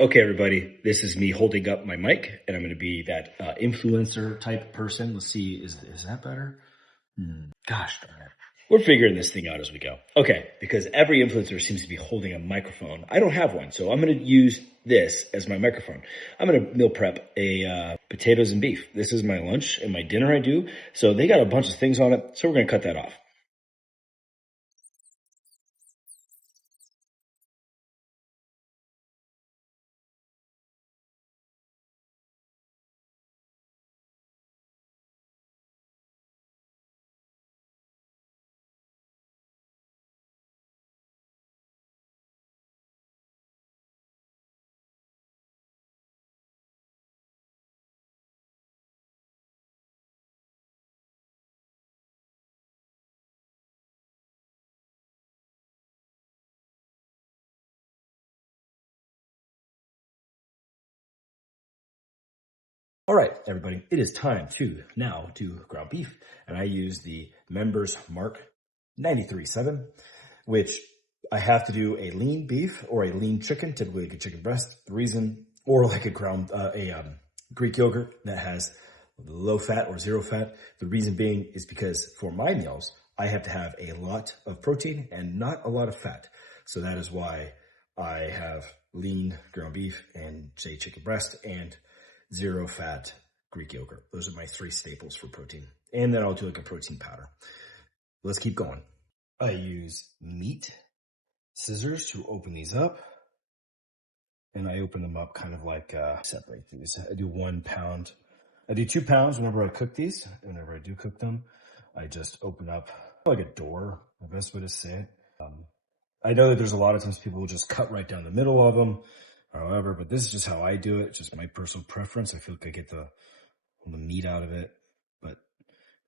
Okay, everybody, this is me holding up my mic, and I'm going to be that influencer type person. Let's see, is that better? Gosh darn it. We're figuring this thing out as we go. Okay, because every influencer seems to be holding a microphone. I don't have one, so I'm going to use this as my microphone. I'm going to meal prep potatoes and beef. This is my lunch and my dinner I do. So they got a bunch of things on it, so we're going to cut that off. All right, everybody, it is time to now do ground beef. And I use the Members Mark 93.7, which I have to do a lean beef or a lean chicken, typically like a chicken breast. The reason, or like a Greek yogurt that has low fat or zero fat. The reason being is because for my meals, I have to have a lot of protein and not a lot of fat. So that is why I have lean ground beef and say chicken breast and zero fat Greek yogurt. Those are my three staples for protein. And then I'll do like a protein powder. Let's keep going. I use meat scissors to open these up. And I open them up kind of like separate these. I do 1 pound. I do 2 pounds whenever I cook these. Whenever I do cook them, I just open up like a door, the best way to say it. I know that there's a lot of times people will just cut right down the middle of them. However, but this is just how I do it. It's just my personal preference. I feel like I get the meat out of it. But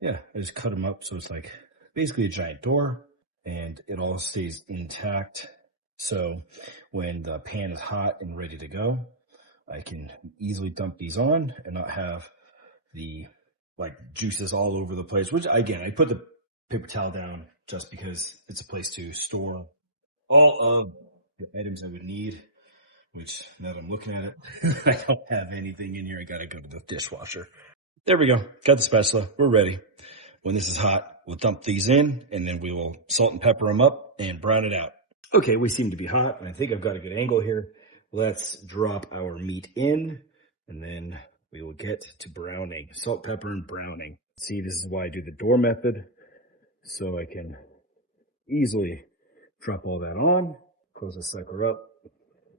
yeah, I just cut them up so it's like basically a giant door and it all stays intact. So when the pan is hot and ready to go, I can easily dump these on and not have the like juices all over the place, which again, I put the paper towel down just because it's a place to store all of the items I would need. Which, now that I'm looking at it, I don't have anything in here. I gotta go to the dishwasher. There we go. Got the spatula. We're ready. When this is hot, we'll dump these in, and then we will salt and pepper them up and brown it out. Okay, we seem to be hot, and I think I've got a good angle here. Let's drop our meat in, and then we will get to browning. Salt, pepper, and browning. See, this is why I do the door method, so I can easily drop all that on, close the sucker up.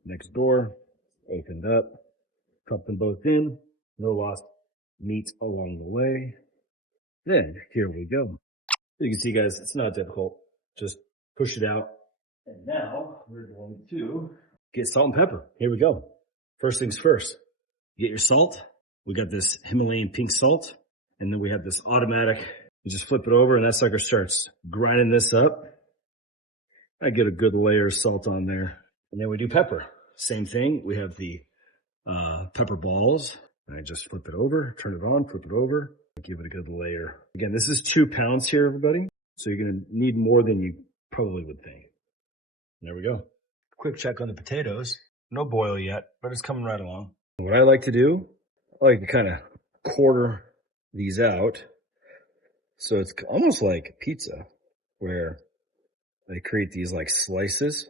Next door, opened up, drop them both in, no lost meat along the way. Then, here we go. You can see, guys, it's not difficult. Just push it out. And now, we're going to get salt and pepper. Here we go. First things first, get your salt. We got this Himalayan pink salt. And then we have this automatic. You just flip it over and that sucker starts grinding this up. I get a good layer of salt on there. And then we do pepper. Same thing. We have the pepper balls. I just flip it over, turn it on, flip it over, give it a good layer. Again, this is 2 pounds here, everybody. So you're going to need more than you probably would think. There we go. Quick check on the potatoes. No boil yet, but it's coming right along. What I like to do, I like to kind of quarter these out. So it's almost like pizza, where I create these like slices.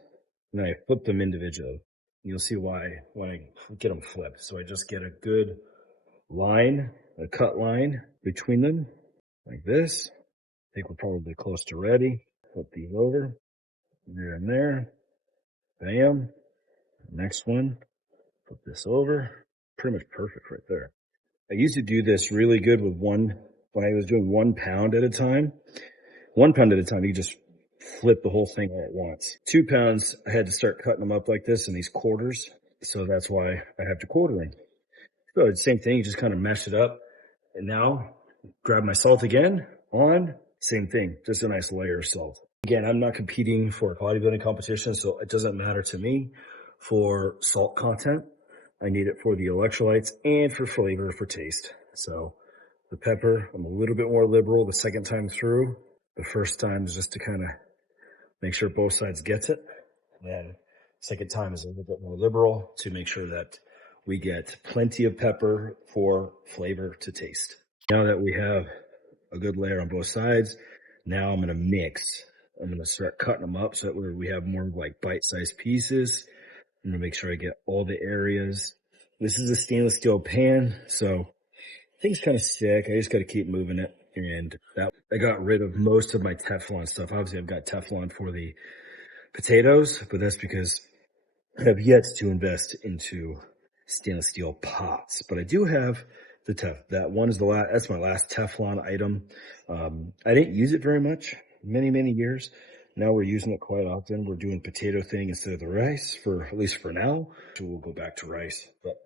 And then I flip them individually. You'll see why when I get them flipped. So I just get a good line, a cut line between them, like this. I think we're probably close to ready. Flip these over, there and there. Bam. Next one, flip this over. Pretty much perfect right there. I used to do this really good with when I was doing 1 pound at a time. 1 pound at a time, you just flip the whole thing all at once. 2 pounds, I had to start cutting them up like this in these quarters. So that's why I have to quarter them. So it's the same thing, you just kind of mesh it up. And now, grab my salt again, on, same thing, just a nice layer of salt. Again, I'm not competing for a bodybuilding competition, so it doesn't matter to me for salt content. I need it for the electrolytes and for flavor, for taste. So the pepper, I'm a little bit more liberal the second time through. The first time is just to kind of make sure both sides gets it. And then Second time is a little bit more liberal to make sure that we get plenty of pepper for flavor to taste. Now that we have a good layer on both sides, now I'm going to mix. I'm going to start cutting them up so that we have more like bite-sized pieces. I'm going to make sure I get all the areas. This is a stainless steel pan, so things kind of stick. I just got to keep moving it. And that I got rid of most of my Teflon stuff. Obviously, I've got Teflon for the potatoes, but that's because I have yet to invest into stainless steel pots. But I do have the that one is that's my last Teflon item. I didn't use it very much, many years. Now we're using it quite often. We're doing potato thing instead of the rice at least for now. We'll go back to rice, but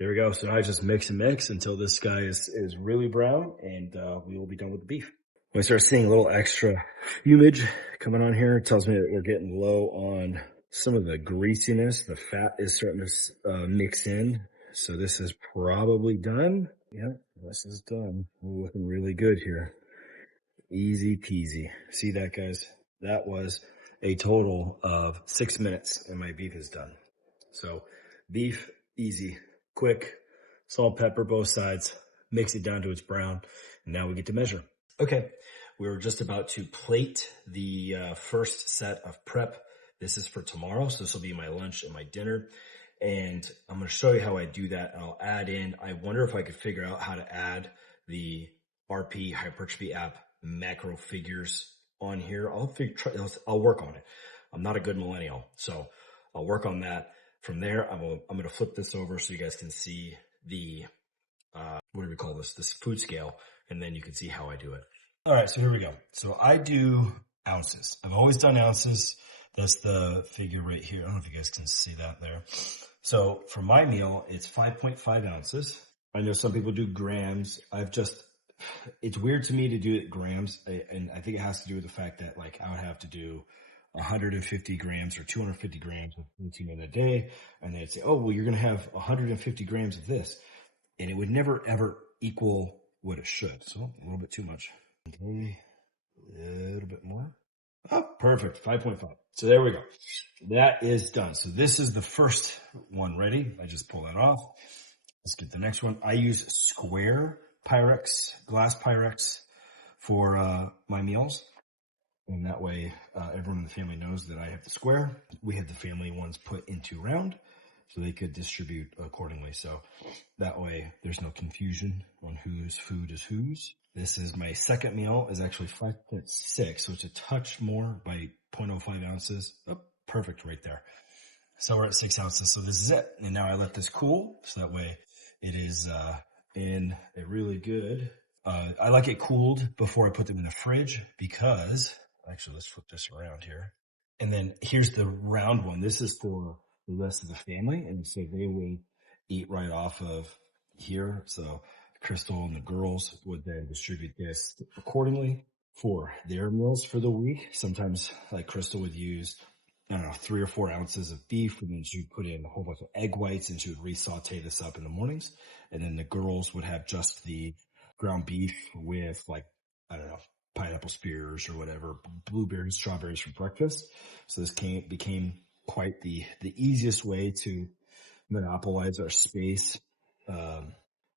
there we go. So now I just mix and mix until this guy is really brown, and we will be done with the beef. When I start seeing a little extra fumage coming on here, it tells me that we're getting low on some of the greasiness. The fat is starting to mix in. So this is probably done. Yeah, this is done. We're looking really good here. Easy peasy. See that, guys? That was a total of 6 minutes and my beef is done. So beef, easy, quick, salt, pepper, both sides, mix it down to its brown, and now we get to measure. Okay, we're just about to plate the first set of prep. This is for tomorrow, so this will be my lunch and my dinner. And I'm going to show you how I do that. And I'll add in, I wonder if I could figure out how to add the RP hypertrophy app macro figures on here. I'll work on it. I'm not a good millennial, so I'll work on that. From there, I'm going to flip this over so you guys can see the, what do we call this? This food scale, and then you can see how I do it. All right, so here we go. So I do ounces. I've always done ounces. That's the figure right here. I don't know if you guys can see that there. So for my meal, it's 5.5 ounces. I know some people do grams. It's weird to me to do it grams. And I think it has to do with the fact that like I would have to do 150 grams or 250 grams of protein in a day. And they'd say, oh, well, you're going to have 150 grams of this. And it would never, ever equal what it should. So a little bit too much. Okay, a little bit more. Oh, perfect. 5.5. So there we go. That is done. So this is the first one ready. I just pull that off. Let's get the next one. I use square Pyrex, glass Pyrex for my meals. And that way everyone in the family knows that I have the square. We had the family ones put into round so they could distribute accordingly. So that way there's no confusion on whose food is whose. This is my second meal is actually 5.6, so it's a touch more by 0.05 ounces. Oh, perfect right there. So we're at 6 ounces, so this is it. And now I let this cool, so that way it is in a really good, I like it cooled before I put them in the fridge because, actually let's flip this around here. And then here's the round one. This is for the rest of the family, and so they will eat right off of here. So Crystal and the girls would then distribute this accordingly for their meals for the week. Sometimes like Crystal would use, I don't know, 3 or 4 ounces of beef, and then she would put in a whole bunch of egg whites and she would re-saute this up in the mornings. And then the girls would have just the ground beef with like, I don't know, pineapple spears or whatever, blueberries, strawberries for breakfast. So this became quite the easiest way to monopolize our space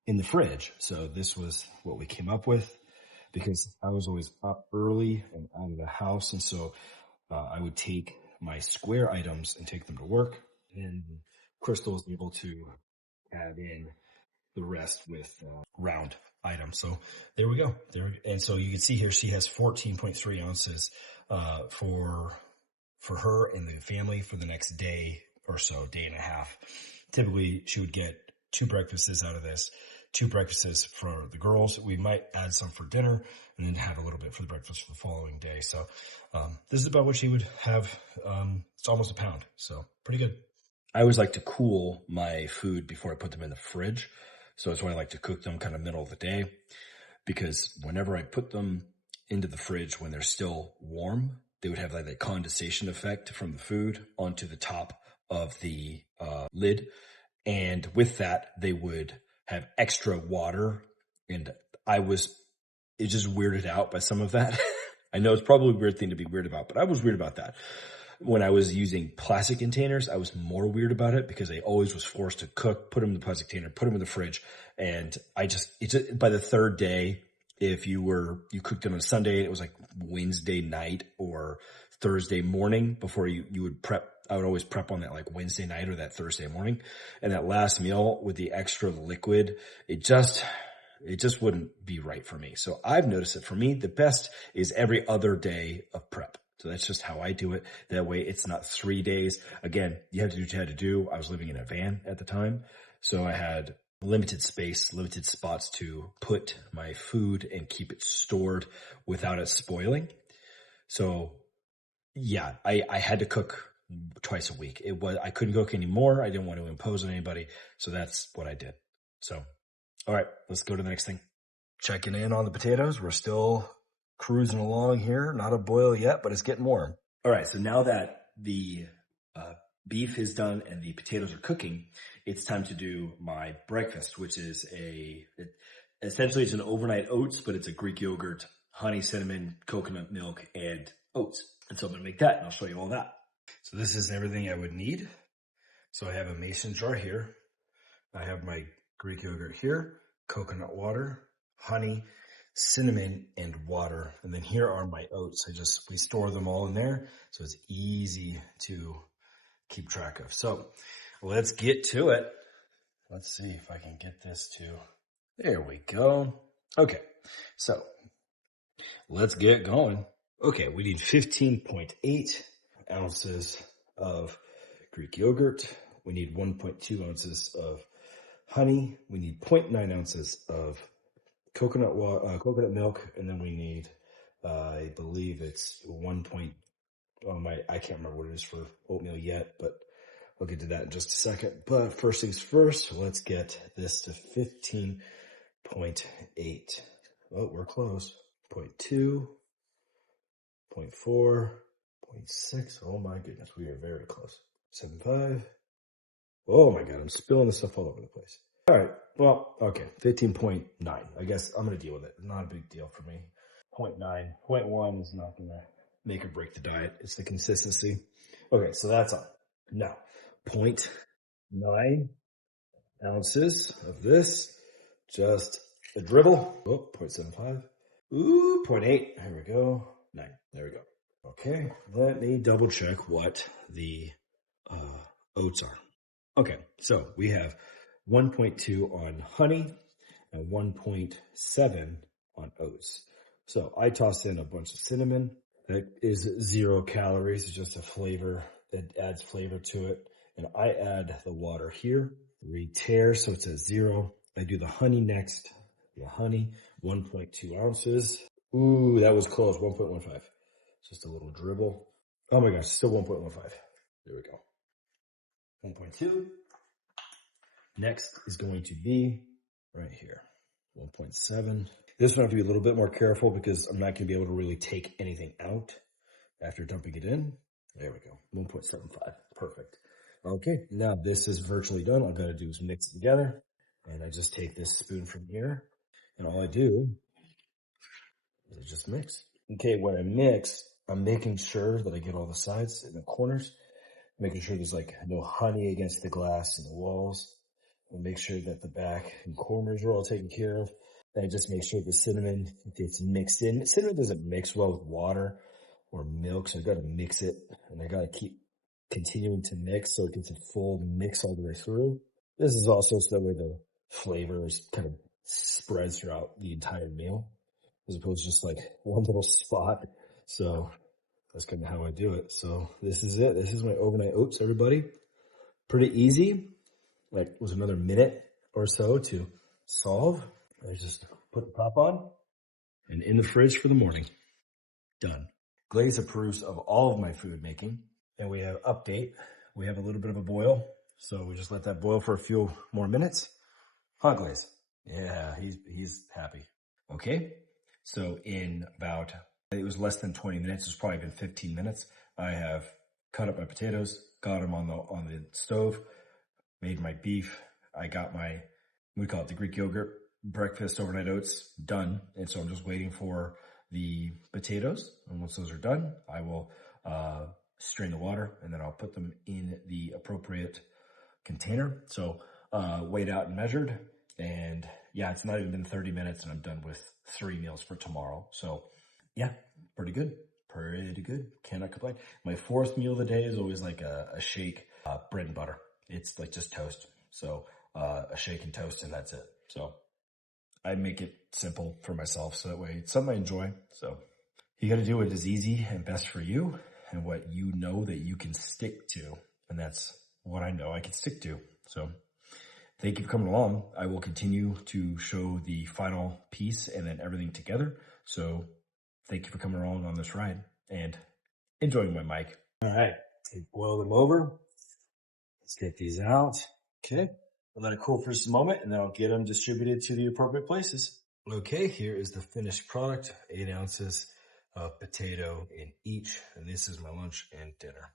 in the fridge. So this was what we came up with because I was always up early and out of the house. And so I would take my square items and take them to work. And Crystal was able to add in the rest with round items. So there we go. And so you can see here, she has 14.3 ounces for her and the family for the next day or so, day and a half. Typically, she would get 2 breakfasts out of this, 2 breakfasts for the girls. We might add some for dinner and then have a little bit for the breakfast for the following day. So this is about what she would have. It's almost a pound. So pretty good. I always like to cool my food before I put them in the fridge. So that's why I like to cook them kind of middle of the day, because whenever I put them into the fridge when they're still warm, they would have like that condensation effect from the food onto the top of the lid. And with that, they would have extra water. And it just weirded out by some of that. I know it's probably a weird thing to be weird about, but I was weird about that. When I was using plastic containers, I was more weird about it because I always was forced to cook, put them in the plastic container, put them in the fridge. And by the third day, if you cooked them on Sunday, it was like Wednesday night or Thursday morning before you would prep. I would always prep on that like Wednesday night or that Thursday morning. And that last meal with the extra liquid, it just wouldn't be right for me. So I've noticed it for me. The best is every other day of prep. So that's just how I do it. That way it's not 3 days. Again, you have to do what you had to do. I was living in a van at the time. So I had limited space, limited spots to put my food and keep it stored without it spoiling. So yeah, I had to cook twice a week. I couldn't cook anymore. I didn't want to impose on anybody. So that's what I did. So, all right, let's go to the next thing. Checking in on the potatoes. We're still cruising along here. Not a boil yet, but it's getting warm. All right, so now that the beef is done and the potatoes are cooking, it's time to do my breakfast, which is essentially it's an overnight oats, but it's a Greek yogurt, honey, cinnamon, coconut milk, and oats. And so I'm going to make that, and I'll show you all that. So this is everything I would need. So I have a mason jar here. I have my Greek yogurt here, coconut water, honey, cinnamon, and water. And then here are my oats. We store them all in there, so it's easy to keep track of. So let's get to it. Let's see if I can get this to, there we go. Okay, so let's get going. Okay, we need 15.8 ounces of Greek yogurt. We need 1.2 ounces of honey. We need 0.9 ounces of coconut milk, and then we need, I believe it's I can't remember what it is for oatmeal yet, but I'll get to that in just a second. But first things first, let's get this to 15.8. Oh, we're close. 0.2, 0.4, 0.6. Oh my goodness, we are very close. 7.5. Oh my God, I'm spilling this stuff all over the place. All right, well, okay, 15.9. I guess I'm going to deal with it. Not a big deal for me. 0.9, 0.1 is not going to make or break the diet. It's the consistency. Okay, so that's on. Now, 0.9 ounces of this, just a dribble. Oh, 0.75. Ooh, 0.8. There we go. 9. There we go. Okay, let me double check what the oats are. Okay, so we have 1.2 on honey and 1.7 on oats. So I tossed in a bunch of cinnamon. That is 0 calories. It's just a flavor. It adds flavor to it. And I add the water here. Re-tear, so it's at 0. I do the honey next. The honey, 1.2 ounces. Ooh, that was close, 1.15. Just a little dribble. Oh my gosh, still 1.15. There we go. 1.2. Next is going to be right here, 1.7. This one I have to be a little bit more careful because I'm not going to be able to really take anything out after dumping it in. There we go, 1.75, perfect. Okay, now this is virtually done. All I got to do is mix it together. And I just take this spoon from here, and all I do is just mix. Okay, when I mix, I'm making sure that I get all the sides and the corners, making sure there's like no honey against the glass and the walls. And make sure that the back and corners are all taken care of. And just make sure the cinnamon gets mixed in. Cinnamon doesn't mix well with water or milk, so I got to mix it, and I got to keep continuing to mix so it gets a full mix all the way through. This is also so that way the flavor is kind of spreads throughout the entire meal, as opposed to just like one little spot. So that's kind of how I do it. So this is it. This is my overnight oats, everybody. Pretty easy. Like it was another minute or so to solve. I just put the top on and in the fridge for the morning. Done. Glaze approves of all of my food making. And we have update. We have a little bit of a boil. So we just let that boil for a few more minutes. Huh, Glaze? Yeah, he's happy. Okay. So in about, it was less than 20 minutes. It's probably been 15 minutes. I have cut up my potatoes, got them on the stove, made my beef. I got my, we call it the Greek yogurt breakfast overnight oats done. And so I'm just waiting for the potatoes. And once those are done, I will strain the water, and then I'll put them in the appropriate container. So weighed out and measured. And yeah, it's not even been 30 minutes and I'm done with 3 meals for tomorrow. So yeah, pretty good. Pretty good. Cannot complain. My 4th meal of the day is always like a shake, bread and butter. It's like just toast. So a shake and toast, and that's it. So I make it simple for myself, so that way it's something I enjoy. So you got to do what is easy and best for you and what you know that you can stick to. And that's what I know I can stick to. So thank you for coming along. I will continue to show the final piece and then everything together. So thank you for coming along on this ride and enjoying my mic. All right, boil them over. Let's get these out. Okay, I'll let it cool for just a moment and then I'll get them distributed to the appropriate places. Okay, here is the finished product, 8 ounces of potato in each, and this is my lunch and dinner.